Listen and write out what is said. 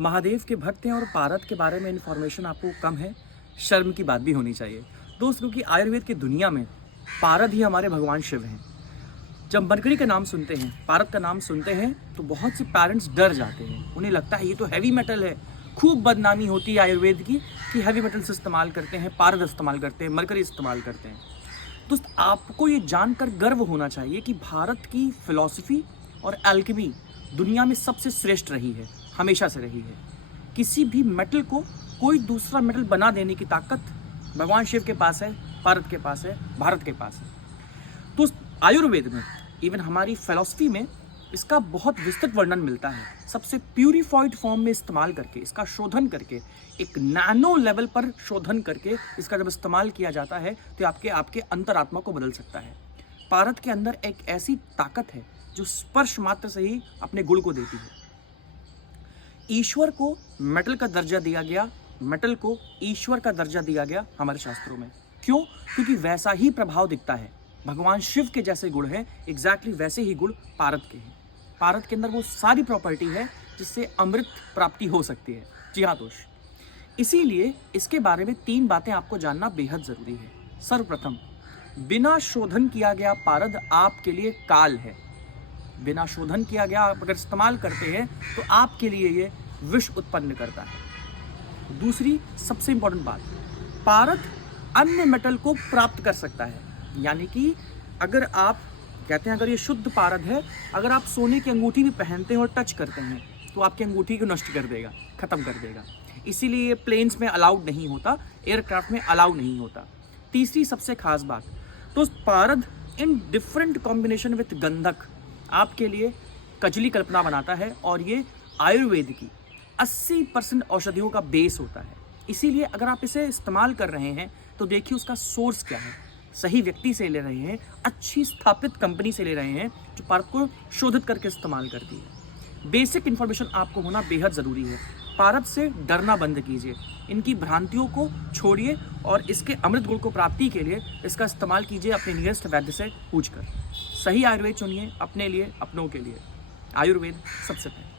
महादेव के भक्त हैं और पारद के बारे में इन्फॉर्मेशन आपको कम है, शर्म की बात भी होनी चाहिए दोस्त, क्योंकि आयुर्वेद की दुनिया में पारद ही हमारे भगवान शिव हैं। जब मरकरी का नाम सुनते हैं, पारद का नाम सुनते हैं तो बहुत से पेरेंट्स डर जाते हैं। उन्हें लगता है ये तो हैवी मेटल है। खूब बदनामी होती है आयुर्वेद की कि हैवी मेटल से इस्तेमाल करते हैं, पारद इस्तेमाल करते हैं, मरकरी इस्तेमाल करते हैं। दोस्त, आपको ये जानकर गर्व होना चाहिए कि भारत की फिलॉसफी और एल्केमी दुनिया में सबसे श्रेष्ठ रही है, हमेशा से रही है। किसी भी मेटल को कोई दूसरा मेटल बना देने की ताकत भगवान शिव के पास है, पारद के पास है, भारत के पास है। तो आयुर्वेद में, इवन हमारी फिलॉसफी में इसका बहुत विस्तृत वर्णन मिलता है। सबसे प्यूरिफाइड फॉर्म में इस्तेमाल करके, इसका शोधन करके, एक नैनो लेवल पर शोधन करके इसका जब इस्तेमाल किया जाता है तो आपके अंतरात्मा को बदल सकता है। पारद के अंदर एक ऐसी ताकत है जो स्पर्श मात्र से ही अपने गुण को देती है। ईश्वर को मेटल का दर्जा दिया गया, मेटल को ईश्वर का दर्जा दिया गया हमारे शास्त्रों में। क्यों? क्योंकि वैसा ही प्रभाव दिखता है। भगवान शिव के जैसे गुण हैं, एग्जैक्टली वैसे ही गुण पारद के हैं। पारद के अंदर वो सारी प्रॉपर्टी है जिससे अमृत प्राप्ति हो सकती है। जी हाँ दोस्त, इसीलिए इसके बारे में 3 बातें आपको जानना बेहद जरूरी है। सर्वप्रथम, बिना शोधन किया गया पारद आपके लिए काल है। बिना शोधन किया गया आप अगर इस्तेमाल करते हैं तो आपके लिए ये विष उत्पन्न करता है। दूसरी सबसे इंपॉर्टेंट बात, पारद अन्य मेटल को प्राप्त कर सकता है। यानी कि अगर आप कहते हैं, अगर ये शुद्ध पारद है, अगर आप सोने की अंगूठी भी पहनते हैं और टच करते हैं तो आपकी अंगूठी को नष्ट कर देगा, खत्म कर देगा। इसीलिए ये प्लेन्स में अलाउड नहीं होता, एयरक्राफ्ट में अलाउ नहीं होता। तीसरी सबसे खास बात, तो पारद इन डिफरेंट कॉम्बिनेशन विथ गंधक आपके लिए कजली कल्पना बनाता है और ये आयुर्वेद की 80% औषधियों का बेस होता है। इसीलिए अगर आप इसे इस्तेमाल कर रहे हैं तो देखिए उसका सोर्स क्या है। सही व्यक्ति से ले रहे हैं, अच्छी स्थापित कंपनी से ले रहे हैं जो पारद को शोधित करके इस्तेमाल करती है। बेसिक इन्फॉर्मेशन आपको होना बेहद ज़रूरी है। पारद से डरना बंद कीजिए, इनकी भ्रांतियों को छोड़िए और इसके अमृत गुण को प्राप्ति के लिए इसका इस्तेमाल कीजिए अपने नियरेस्ट वैद्य से पूछकर। सही आयुर्वेद चुनिए अपने लिए, अपनों के लिए। आयुर्वेद सबसे पहले।